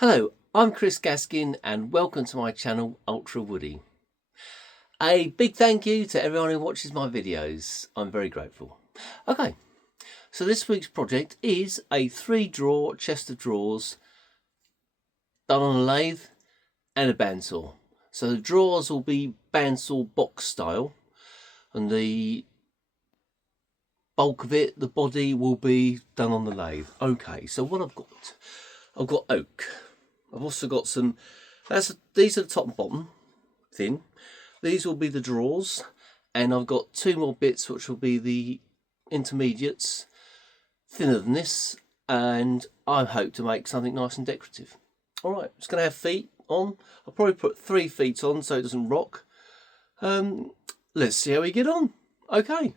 Hello, I'm Chris Gaskin and welcome to my channel ultrawoody. A big thank you to everyone who watches my videos. I'm very grateful. Okay, so this week's project is a 3-drawer chest of drawers done on a lathe and a bandsaw. So the drawers will be bandsaw box style and the bulk of it, the body, will be done on the lathe. Okay, so what I've got oak. I've also got some, these are the top and bottom, thin. These will be the drawers, and I've got 2 more bits which will be the intermediates, thinner than this, and I hope to make something nice and decorative. Alright, it's going to have feet on. I'll probably put 3 feet on so it doesn't rock. Let's see how we get on. Okay.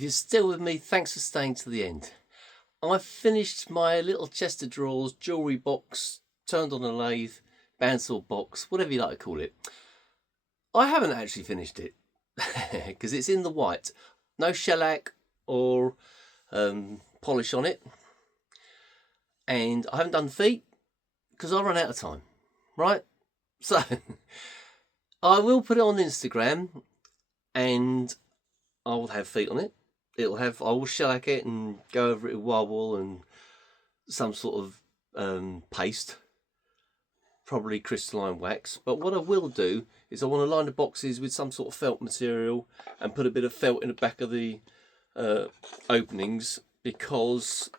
If you're still with me, thanks for staying to the end. I've finished my little chest of drawers, jewellery box, turned on a lathe, bandsaw box, whatever you like to call it. I haven't actually finished it because it's in the white. No shellac or polish on it. And I haven't done the feet because I run out of time, right? So I will put it on Instagram and I will have feet on it. I will shellac it and go over it with wobble and some sort of paste, probably crystalline wax. But what I will do is I want to line the boxes with some sort of felt material and put a bit of felt in the back of the openings because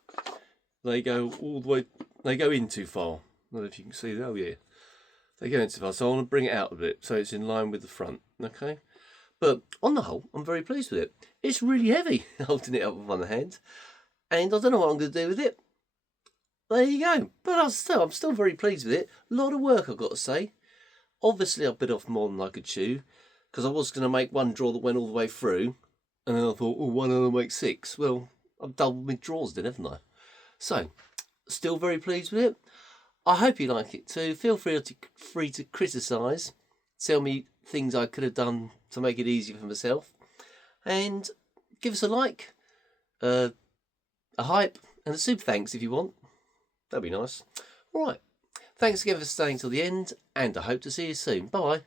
they go all the way, they go in too far. I don't know if you can see that. Oh yeah, they go in too far. So I want to bring it out a bit so it's in line with the front. Okay. But on the whole, I'm very pleased with it. It's really heavy, holding it up with one hand. And I don't know what I'm going to do with it. There you go. But I'm still very pleased with it. A lot of work, I've got to say. Obviously, I bit off more than I could chew. Because I was going to make one drawer that went all the way through. And then I thought, oh, why don't I make 6? Well, I've doubled my drawers then, haven't I? So, still very pleased with it. I hope you like it too. Feel free to criticise. Tell me things I could have done to make it easier for myself, and give us a like, a hype, and a super thanks if you want. That'd be nice. All right, thanks again for staying till the end, and I hope to see you soon. Bye.